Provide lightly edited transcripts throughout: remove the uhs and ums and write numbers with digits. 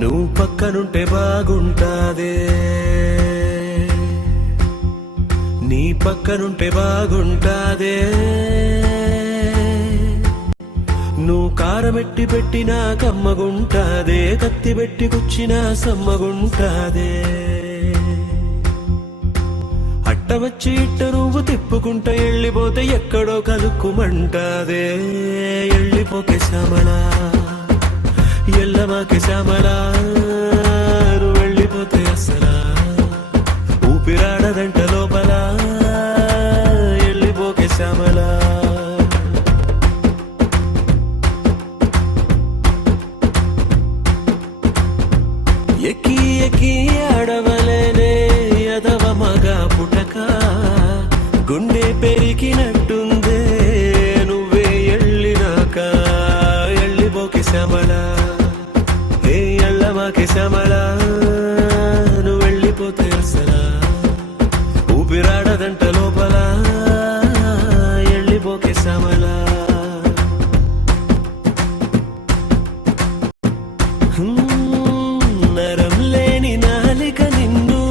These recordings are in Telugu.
నువ్వు పక్కనుంటే బాగుంటాదే, నీ పక్కనుంటే బాగుంటాదే. నువ్వు కారమెట్టి పెట్టినా కమ్మగుంటాదే, కత్తి పెట్టి గుచ్చినా సమ్మగుంటాదే. అట్ట వచ్చి ఇట్ట నువ్వు తిప్పుకుంటా వెళ్ళిపోతే ఎక్కడో కలుక్కుమంటాదే. వెళ్ళిపోకే శ్యామలా, ఎల్లమాకే శ్యామలా, నువ్వు వెళ్ళిపోతే అసలా ఊపిరాడదంట లోపల. వెళ్ళిపోకే శ్యామలా. ఎక్కి ఎక్కి ఆడవలేనే ఎదవ మగ పుటక, గుండె పెరిగినట్టుందే నువ్వే ఎళ్ళినాక. ఎళ్ళిపోకే శ్యామలా, ఏ ఎళ్ళమాకే శ్యామలా, నువ్వు వెళ్ళిపోతే అసలా ఊపిరాడదంట లోపల. వెళ్ళిపోకే శ్యామలా. నరం లేని నాలిక నిన్ను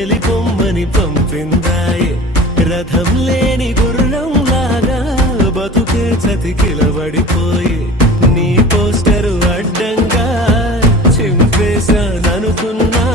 ఎలిపొమ్మని పంపిందాయే, రథం లేని గుర్రం లాగా బతుకే చతికిలబడిపోయి. నీ పోస్టరు అడ్డంగా చింపేశాననుకున్నా